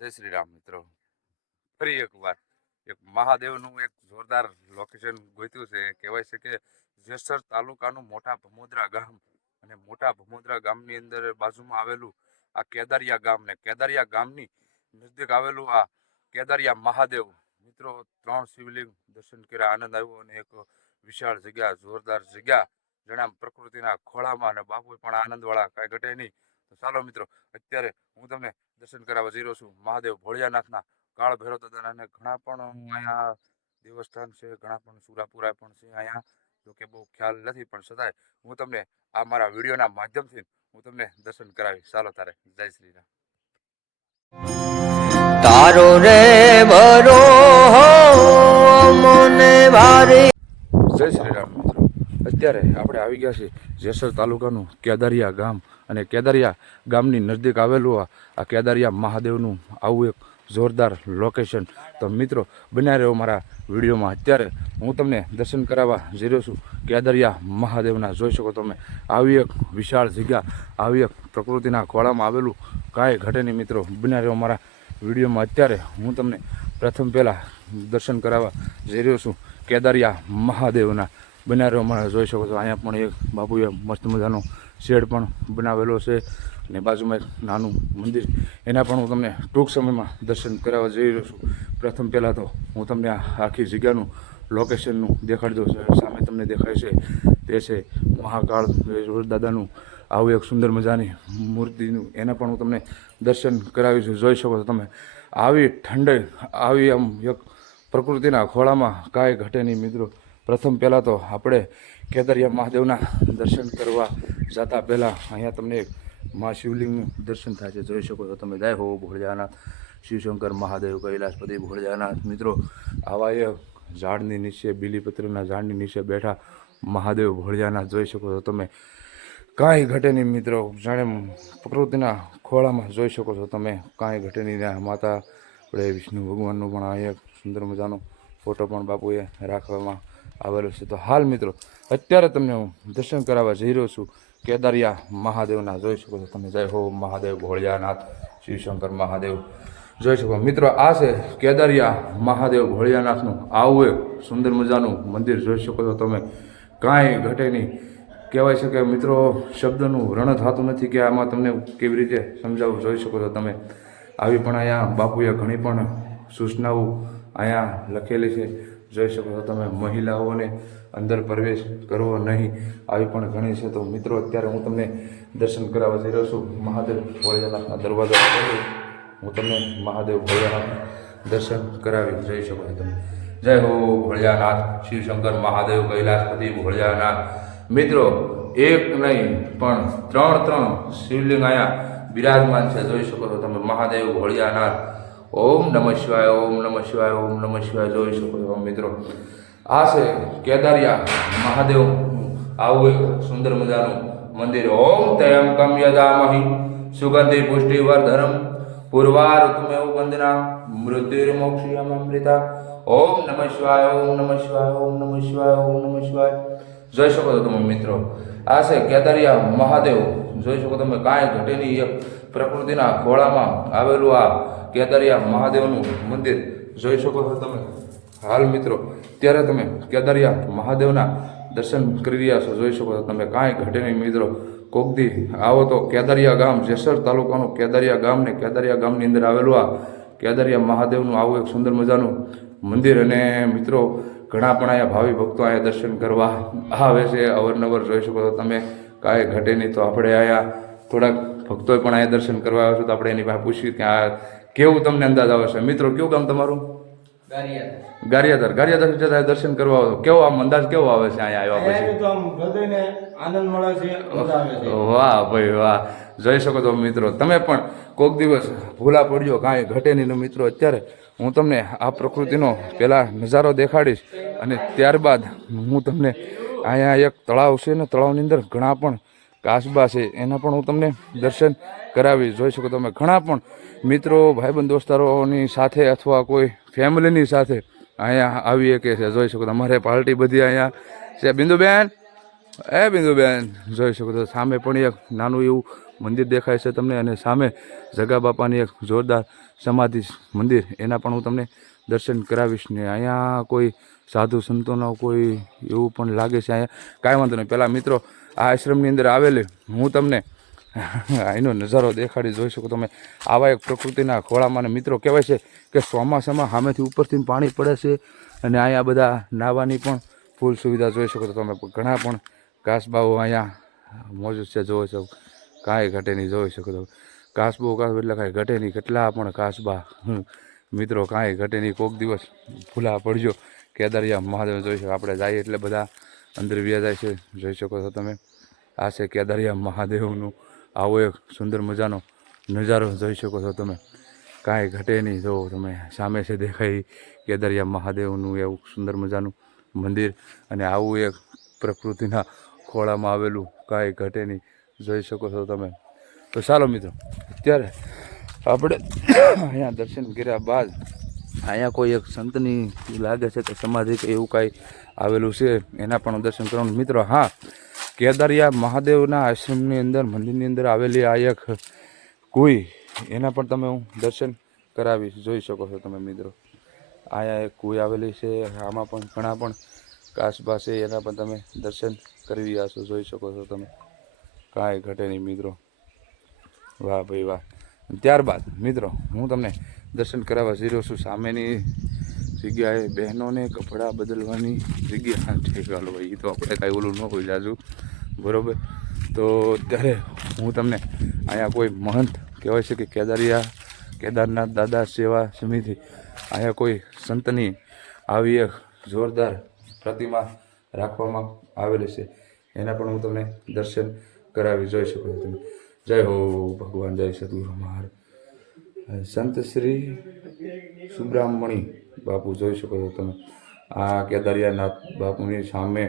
જય શ્રી રામ મિત્રો. ફરી એકવાર એક મહાદેવનું એક જોરદાર લોકેશન ગોત્યું છે. કહેવાય છે કે જેસર તાલુકાનું મોટા ભમોદરા ગામ અને મોટા ભમોદરા ગામની અંદર બાજુમાં આવેલું આ કેદારિયા ગામ ને કેદારિયા ગામની નજીક આવેલું આ કેદારિયા મહાદેવ. મિત્રો, ત્રણ શિવલિંગ દર્શન કર્યા, આનંદ આવ્યો અને એક વિશાળ જગ્યા, જોરદાર જગ્યા જેને આમ પ્રકૃતિના ખોળામાં અને બાપુ પણ આનંદવાળા કાંઈ ઘટે નહીં. તો ચાલો મિત્રો અત્યારે હું તમને દર્શન કરાવવા જઈ રહ્યો છું મહાદેવ ભોળિયાનાથના કાળ ભૈરવ દાદાના અને ઘણા પણ અહીંયા દેવસ્થાન છે ઘણા પણ સુરાપુરા પણ છે અહીંયા જો કે બહુ ખ્યાલ નથી પણ છતાંય હું તમને આ મારા વિડીયોના માધ્યમથી હું તમને દર્શન કરાવીશ. ચાલો તારે જય શ્રી રામ તારો રે બરો મને ભારે જય શ્રી રામ મિત્રો અત્યારે આપણે આવી ગયા છીએ જેસર તાલુકાનું કેદારિયા ગામ. અને કેદારિયા ગામની નજદીક આવેલું આ આ કેદારિયા મહાદેવનું આવું એક જોરદાર લોકેશન તો મિત્રો, બન્યા રહ્યો મારા વિડીયોમાં. અત્યારે હું તમને દર્શન કરાવવા જઈ રહ્યો છું. કેદારિયા મહાદેવના. જોઈ શકો તમે, આવી એક વિશાળ જગ્યા, આવી એક પ્રકૃતિના ખોળામાં આવેલું કાંઈ ઘટે નહીં મિત્રો. બન્યા રહ્યો મારા વિડીયોમાં. અત્યારે હું તમને પ્રથમ પહેલાં દર્શન કરાવવા જઈ રહ્યો છું. કેદારિયા મહાદેવના. બનાવ્યો. અમારે જોઈ શકો છો, અહીંયા પણ એક બાપુએ મસ્ત મજાનો શેડ પણ બનાવેલો છે અને બાજુમાં એક નાનું મંદિર. એના પણ હું તમને ટૂંક સમયમાં દર્શન કરાવવા જઈ રહ્યો છું. પ્રથમ પહેલાં તો હું તમને આ આખી જગ્યાનું લોકેશનનું દેખાડી દઉં છું સામે તમને દેખાય છે, તે છે મહાકાળ દાદાનું આવું એક સુંદર મજાની મૂર્તિનું. એના પણ હું તમને દર્શન કરાવી છું. જોઈ શકો છો તમે, આવી ઠંડક આવી આમ એક પ્રકૃતિના ખોળામાં કાંઈ ઘટે નહીં મિત્રો. પ્રથમ પહેલાં તો આપણે કેદરિયા મહાદેવના દર્શન કરવા જતા પહેલાં અહીંયા તમને એક મા શિવલિંગનું દર્શન થાય છે. જોઈ શકો છો તમે. જાય હો ભોળજાનાથ શિવશંકર મહાદેવ, કૈલાસપતિ ભોળજાનાથ મિત્રો, આવા એ ઝાડની નીચે, બીલીપત્રના ઝાડની નીચે બેઠા મહાદેવ ભોળજાનાથ જોઈ શકો છો તમે. કાંઈ ઘટે નહીં મિત્રો. જાણે પ્રકૃતિના ખોળામાં જોઈ શકો છો તમે. કાંઈ ઘટે નહીં. માતા, આપણે વિષ્ણુ ભગવાનનું પણ આ એક સુંદર મજાનો ફોટો પણ બાપુએ રાખવામાં આવેલો છે. તો હાલ મિત્રો, અત્યારે તમને હું દર્શન કરાવવા જઈ રહ્યો છું કેદારિયા મહાદેવના. જોઈ શકો છો તમે, જય હો મહાદેવ, ભોળિયાનાથ, શિવશંકર મહાદેવ. જોઈ શકો મિત્રો, આ છે કેદારિયા મહાદેવ, ભોળિયાનાથનું આવું એક સુંદર મજાનું મંદિર. જોઈ શકો છો તમે, કાંઈ ઘટે નહીં. કહેવાય છે કે મિત્રો, શબ્દનું રણ થતું નથી કે આમાં તમને કેવી રીતે સમજાવવું જોઈ શકો છો તમે. આવી પણ અહીંયા બાપુએ ઘણી પણ સૂચનાઓ અહીંયા લખેલી છે. જોઈ શકો છો તમે, મહિલાઓને અંદર પ્રવેશ કરવો નહીં. આવી પણ ઘણી છે. તો મિત્રો, અત્યારે હું તમને દર્શન કરાવવા જઈ રહ્યો છું. મહાદેવ ભોળિયાનાથના દરવાજા હું તમને મહાદેવ ભોળિયાનાથ દર્શન કરાવી જઈ શકો છો. તમે જય હો ભોળિયાનાથ. શિવશંકર મહાદેવ કૈલાસપતિ ભોળિયાનાથ. મિત્રો, એક નહીં, પણ ત્રણ ત્રણ શિવલિંગ અહીંયા બિરાજમાન છે. જોઈ શકો છો તમે, મહાદેવ ભોળિયાનાથ. ઓમ નમઃ શિવાય, ઓમ નમઃ શિવાય, ઓમ નમઃ શિવાય. જોઈ શકો છો મિત્રો. આ છે કેદારિયા મહાદેવ આવું એક સુંદર મજાનું મંદિર. ઓમ તયમ કમ યદામહી સુગંધિ પુષ્ટિ વર્ધનમ પૂર્વા ઋતુમેવ વંદના મૃત્યુર્મોક્ષિયમ અમૃતા. ઓમ નમઃ શિવાય, ઓમ નમઃ શિવાય, ઓમ નમઃ શિવાય, ઓમ નમઃ શિવાય. જોઈ શકો છો તમે મિત્રો. આ છે કેદારિયા મહાદેવ. જોઈ શકો તમે, કાંઈ ઘટેની એક પ્રકૃતિના ખોળામાં આવેલું આ કેદારિયા મહાદેવનું મંદિર જોઈ શકો છો તમે. હાલ મિત્રો, ત્યારે તમે કેદારિયા મહાદેવના દર્શન કરી રહ્યા છો, જોઈ શકો છો તમે. કાંઈ ઘટે નહીં મિત્રો. કોકદી આવો તો કેદારિયા ગામ, જેસર તાલુકાનું કેદારિયા ગામ ને કેદારિયા ગામની અંદર આવેલું આ કેદારિયા મહાદેવનું આવું એક સુંદર મજાનું મંદિર અને મિત્રો, ઘણા પણ અહીંયા ભાવિ ભક્તો અહીંયા દર્શન કરવા આવે છે. અવરનવર જોઈ શકો છો તમે. કાંઈ ઘટે નહીં તો આપણે અહીંયા થોડાક ભક્તોએ પણ અહીંયા દર્શન કરવા આવ્યા છે. તો આપણે એની પાસે પૂછ્યું કે આ કેવું તમને અંદાજ આવે છે? મિત્રો કેવું ગામ તમારું? ગારિયાધર. ગારિયાધર. જતા દર્શન કરવા આવો. કેવો આમ અંદાજ કેવો આવે છે અહીંયા આવ્યા પછી? તો આમ હૃદયને આનંદ મળે છે વાહ ભાઈ વાહ. જોઈ શકો છો મિત્રો તમે પણ કોઈક દિવસ ભૂલા પડ્યો કાંઈ ઘટે નહીં મિત્રો અત્યારે હું તમને આ પ્રકૃતિનો પહેલાં નજારો દેખાડીશ અને ત્યારબાદ હું તમને અહીંયા એક તળાવ છે ને તળાવની અંદર ઘણા પણ કાસબા છે, એના પણ હું તમને દર્શન કરાવી જોઈ શકો તમે ઘણા પણ મિત્રો, ભાઈબંધ દોસ્તારોની સાથે અથવા કોઈ ફેમિલીની સાથે અહીંયા આવી શકે છે. જોઈ શકો તમારે પાર્ટી બધી અહીંયા છે. બિંદુબેન, એ બિંદુબેન, જોઈ શકો તો સામે પણ એક નાનું એવું મંદિર દેખાય છે તમને અને સામે જગા બાપાની એક જોરદાર સમાધિ મંદિર. એના પણ હું તમને દર્શન કરાવીશ ને અહીંયા કોઈ સાધુ સંતોનો કોઈ એવું પણ લાગે છે અહીંયા. કાંઈ વાંધો નહીં. પહેલાં મિત્રો આ આશ્રમની અંદર આવેલી. હું તમને અહીંનો નજારો દેખાડી જોઈ શકો. તમે આવા એક પ્રકૃતિના ખોળામાં મિત્રો કહેવાય છે કે ચોમાસામાં સામેથી ઉપરથી પાણી પડે છે અને અહીંયા બધા નાહવાની પણ ફૂલ સુવિધા જોઈ શકો છો. તમે ઘણા પણ કાસબાઓ અહીંયા મોજૂદ છે. જોઈ શકો કાંઈ ઘટે નહીં. જોઈ શકો છો. ઘાસબો ઘાસ એટલે કાંઈ ઘટે નહીં. કેટલા પણ કાસબા મિત્રો, કાંઈ ઘટે નહીં. કોક દિવસ ભૂલા પડજો. કેદારિયા મહાદેવ જોઈ શકો. આપણે જઈએ એટલે બધા અંદર વ્યા જાય છે, જોઈ શકો છો તમે. આ છે કેદારિયા મહાદેવનું આવો એક સુંદર મજાનો નજારો જોઈ શકો છો તમે. કાંઈ ઘટે નહીં, જો તમે સામે છે દેખાય કેદારિયા મહાદેવનું એવું સુંદર મજાનું મંદિર અને આવું એક પ્રકૃતિના ખોળામાં આવેલું કાંઈ ઘટે નહીં, જોઈ શકો છો તમે. તો ચાલો મિત્રો, અત્યારે આપણે અહીંયા દર્શન કર્યા બાદ અહીંયા કોઈ એક સંતની લાગે છે કે સમાધિ કે એવું કાંઈ આવેલું છે, એના પણ દર્શન કરવાનું. મિત્રો, હા, કેદારિયા મહાદેવના આશ્રમની અંદર, મંદિરની અંદર આવેલી આ એક કુઈ, એના પણ તમે હું દર્શન કરાવીશ જોઈ શકો છો તમે મિત્રો. અહીંયા એક કુઈ આવેલી છે, આમાં પણ ઘણા પણ કાસબા છે, એના પણ તમે દર્શન કરી આશો જોઈ શકો છો તમે. કાંઈ ઘટે નહીં મિત્રો. વાહ ભાઈ વાહ. ત્યારબાદ, મિત્રો, હું તમને દર્શન કરાવવા રહ્યો છું. સામેની જગ્યાએ બહેનોને કપડાં બદલવાની જગ્યા છે. ચાલો ભાઈ એ તો આપણે કાંઈ ઓલું ન હોય, જાજુ. બરાબર? તો ત્યારે હું તમને અહીંયા કોઈ મહંત કહેવાય છે કે કેદારિયા, કેદારનાથ દાદા સેવા સમિતિ, અહીંયા કોઈ સંતની આવી એક જોરદાર પ્રતિમા રાખવામાં આવેલી છે. એના પણ હું તમને દર્શન કરાવી જોઈ શકું તમે જય હો ભગવાન, જય સદગુરુ મહારાજ. સંત શ્રી સુબ્રાહ્મણી બાપુ જોઈ શકો છો તમે. આ કેદારિયાનાથ બાપુની સામે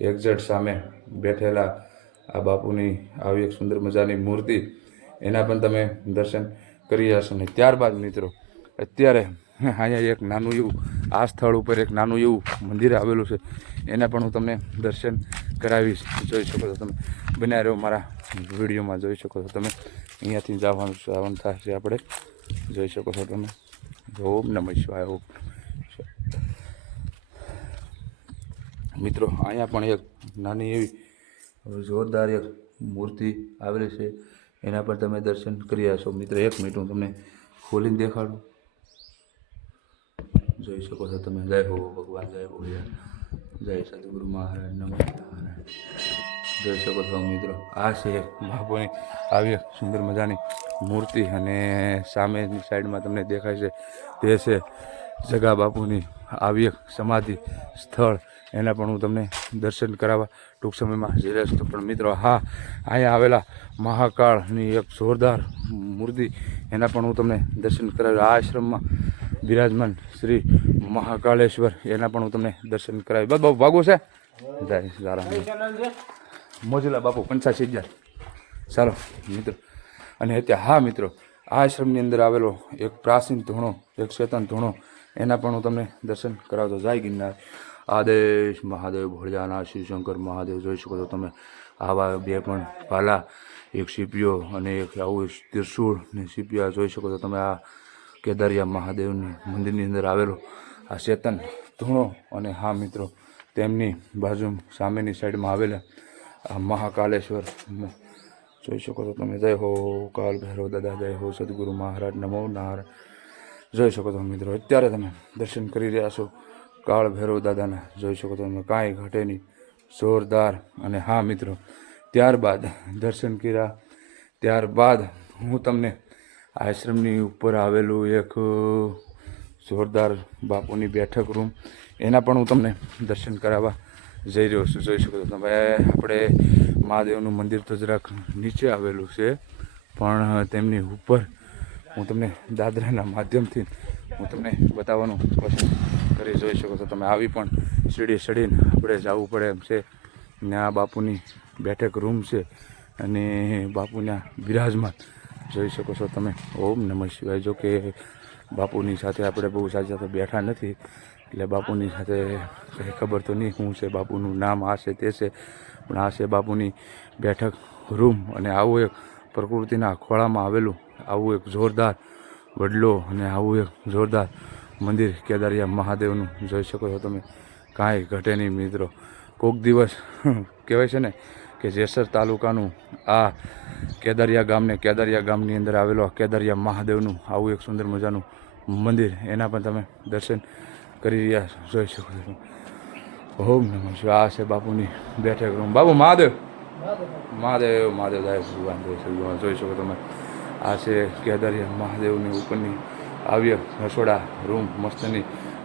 એક્ઝેટ સામે બેઠેલા આ બાપુની આવી એક સુંદર મજાની મૂર્તિ, એના પણ તમે દર્શન કરી જશો ને. ત્યારબાદ મિત્રો, અત્યારે અહીંયા એક નાનું એવું, આ સ્થળ ઉપર એક નાનું એવું મંદિર આવેલું છે, એના પણ હું તમને દર્શન કરાવીશ. જોઈ શકો છો તમે. બન્યા રહ્યો મારા વિડીયોમાં, જોઈ શકો છો તમે. અહીંયાથી જવાનું જવાનું થશે આપણે. જોઈ શકો છો તમે. ઓમ નમઃ શિવાય ઓમ મિત્રો, અહીંયા પણ એક નાની એવી જોરદાર એક મૂર્તિ આવેલી છે. એના પર તમે દર્શન કરી આવશો મિત્ર, એક મિનિટ હું તમને ખોલીને દેખાડું. જોઈ શકો છો તમે. જય હો ભગવાન, જય હો જય સદગુરુ મહારાજ, નમઃ નારાયણ. જોઈ શકો મિત્રો. આ છે બાપુની આવી સુંદર મજાની મૂર્તિ અને સામેની સાઈડમાં તમને દેખાય છે તે છે જગા બાપુની આવી એક સમાધિ સ્થળ. એના પણ હું તમને દર્શન કરાવવા ટૂંક સમયમાં જઈ રહ્યો છું. પણ મિત્રો, હા, અહીંયા આવેલા મહાકાળની એક જોરદાર મૂર્તિ, એના પણ હું તમને દર્શન કરાવ્યું આ આશ્રમમાં બિરાજમાન શ્રી મહાકાળેશ્વર, એના પણ હું તમને દર્શન કરાવી બસ બહુ ભાગો છે. જય છે મોજલા બાપુ પંચાસી હજાર. ચાલો મિત્રો. અને અત્યારે હા, મિત્રો આશ્રમની અંદર આવેલો એક પ્રાચીન ધૂણો, એક ચેતન ધૂણો, એના પણ હું તમને દર્શન કરાવતો જાય ગિરનાર. આદેશ મહાદેવ ભોળિયાના શિવશંકર મહાદેવ, જોઈ શકો છો તમે. આવા બે પણ પાલા એક સીપીઓ અને એક આવું ત્રિશૂળ ને સીપિયા જોઈ શકો છો તમે આ કેદારિયા મહાદેવની મંદિરની અંદર આવેલો આ ચેતન ધૂણો. અને હા, મિત્રો, તેમની બાજુ સામેની સાઈડમાં આવેલા મહાકાલેશ્વર. જોઈ શકો છો તમે. જય હો કાલ ભૈરવ દાદા, જય હો સદગુરુ મહારાજ. નમો નાર. જોઈ શકો છો મિત્રો, અત્યારે તમે દર્શન કરી રહ્યા છો કાળ ભૈરવ દાદાના. જોઈ શકો છો તમે, કાંઈ ઘટે નહીં. જોરદાર. અને હા મિત્રો, ત્યારબાદ દર્શન કર્યા. ત્યારબાદ હું તમને આશ્રમની ઉપર આવેલું એક જોરદાર બાપુની બેઠક રૂમ, એના પણ હું તમને દર્શન કરાવવા જઈ રહ્યો છું, જોઈ શકો છો. તમે આપણે મહાદેવનું મંદિર તો જરાક નીચે આવેલું છે, પણ તેમની ઉપર હું તમને દાદરાના માધ્યમથી હું તમને બતાવવાનું પસંદ કરી જોઈ શકો છો. તમે આવી પણ સીડી ચડીને આપણે જવું પડે એમ છે. ને આ બાપુની બેઠક રૂમ છે અને બાપુના બિરાજમાન જોઈ શકો છો તમે. ઓમ નમઃ શિવાય. જો કે બાપુની સાથે આપણે બહુ સાથે સાથે બેઠા નથી. એટલે બાપુની સાથે કંઈ ખબર તો નહીં શું છે, બાપુનું નામ આ છે, તે છે. પણ આ છે બાપુની બેઠક રૂમ અને આવું એક પ્રકૃતિના ખોળામાં આવેલું, આવું એક જોરદાર વડલો અને આવું એક જોરદાર મંદિર કેદારિયા મહાદેવનું. જોઈ શકો છો તમે, કાંઈ ઘટે નહીં મિત્રો. કોક દિવસ કહેવાય છે ને કે જેસર તાલુકાનું આ કેદારિયા ગામને, કેદારિયા ગામની અંદર આવેલો આ કેદારિયા મહાદેવનું આવું એક સુંદર મજાનું મંદિર, એના પણ તમે દર્શન કરી રહ્યા જોઈ શકો છો. ઓમ નમઃ શિવાય આ છે બાપુની બેઠક રૂમ બાપુ, મહાદેવ. મહાદેવ મહાદેવ સાહેબ ભગવાન જોઈ શકો જોઈ શકો તમે. આ છે કેદારિયા મહાદેવની ઉપરની આવ્ય રસોડા રૂમ મસ્તની,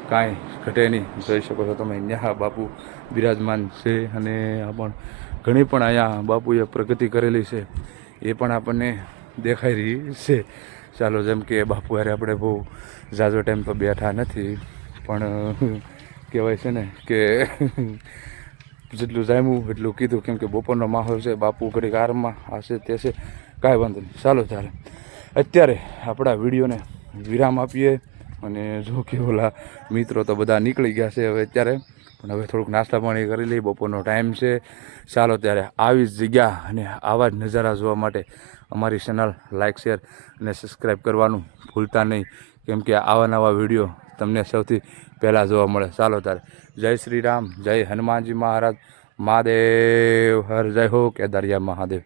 કાંઈ ઘટે નહીં. જોઈ શકો છો તમે. ન્યા બાપુ બિરાજમાન છે અને આ પણ ઘણી પણ અહીંયા બાપુએ પ્રગતિ કરેલી છે. એ પણ આપણને દેખાઈ રહી છે. ચાલો, જેમ કે બાપુ હારે આપણે બહુ ઝાઝો ટાઈમ તો બેઠા નથી. પણ કહેવાય છે ને કે જેટલું જામ્યું એટલું કીધું. કેમ કે બપોરનો માહોલ છે, બાપુ ઘડીક કારમાં હશે તે છે કાંઈ વાંધો નહીં. ચાલો ત્યારે. અત્યારે આપણા વિડીયોને વિરામ આપીએ અને જો કે ઓલા મિત્રો તો બધા નીકળી ગયા છે હવે અત્યારે. પણ હવે થોડુંક નાસ્તા પાણી કરી લઈએ. બપોરનો ટાઈમ છે. ચાલો ત્યારે આવી જ જગ્યા અને આવા જ નજારા જોવા માટે અમારી ચેનલ લાઇક શેર અને સબસ્ક્રાઈબ કરવાનું ભૂલતા નહીં. કેમ કે આવા નવા વીડિયો તમને સૌથી પહેલાં જોવા મળે. ચાલો ત્યારે. જય શ્રી રામ, જય હનુમાનજી મહારાજ. મહાદેવ, હર જય હો, કેદારિયા મહાદેવ.